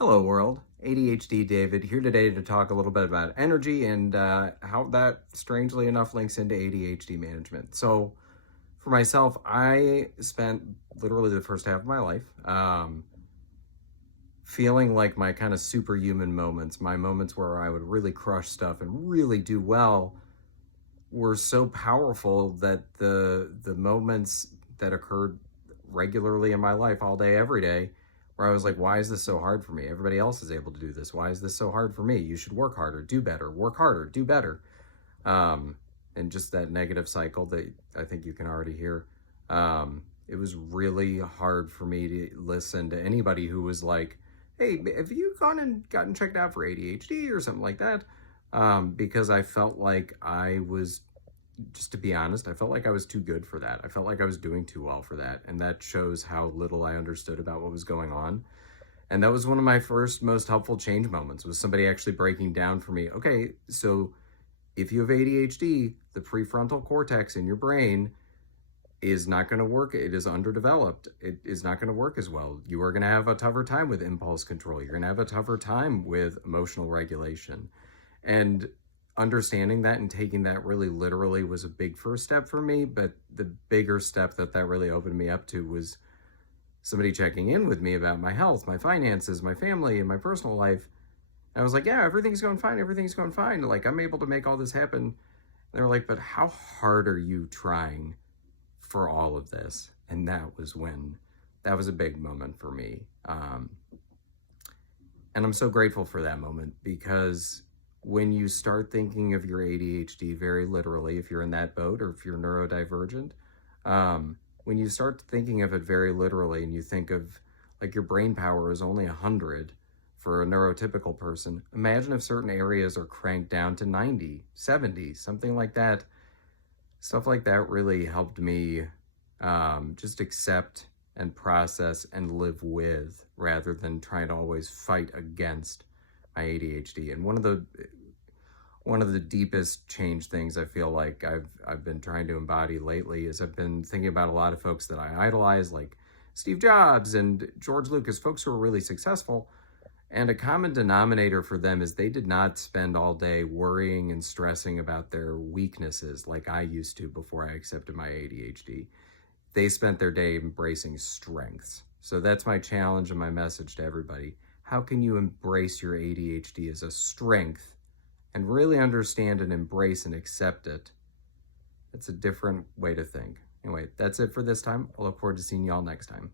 Hello world, ADHD David here today to talk a little bit about energy and how that strangely enough links into ADHD management. So for myself, I spent literally the first half of my life feeling like my kind of superhuman moments, my moments where I would really crush stuff and really do well, were so powerful that the moments that occurred regularly in my life all day every day, where I was like, why is this so hard for me? Everybody else is able to do this. Why is this so hard for me? You should work harder, do better, work harder, do better. um and just that negative cycle that I think you can already hear. It was really hard for me to listen to anybody who was like, hey, have you gone and gotten checked out for ADHD or something like that? Because I felt like I was, just to be honest, I felt like I was too good for that. I felt like I was doing too well for that. And that shows how little I understood about what was going on. And that was one of my first most helpful change moments, was somebody actually breaking down for me, okay, so if you have ADHD, the prefrontal cortex in your brain is not going to work. It is underdeveloped. It is not going to work as well. You are going to have a tougher time with impulse control. You're going to have a tougher time with emotional regulation. And understanding that and taking that really literally was a big first step for me. But the bigger step that really opened me up to was somebody checking in with me about my health, my finances, my family, and my personal life. And I was like, yeah, everything's going fine. Everything's going fine. Like, I'm able to make all this happen. And they were like, but how hard are you trying for all of this? And that was a big moment for me. And I'm so grateful for that moment, because when you start thinking of your ADHD very literally, if you're in that boat or if you're neurodivergent, when you start thinking of it very literally and you think of like your brain power is only 100 for a neurotypical person, imagine if certain areas are cranked down to 90, 70, something like that. Stuff like that really helped me just accept and process and live with, rather than trying to always fight against my ADHD. And one of the deepest change things I feel like I've been trying to embody lately is I've been thinking about a lot of folks that I idolize, like Steve Jobs and George Lucas, folks who are really successful. And a common denominator for them is they did not spend all day worrying and stressing about their weaknesses like I used to before I accepted my ADHD. They spent their day embracing strengths. So that's my challenge and my message to everybody. How can you embrace your ADHD as a strength and really understand and embrace and accept it? It's a different way to think. Anyway, that's it for this time. I look forward to seeing y'all next time.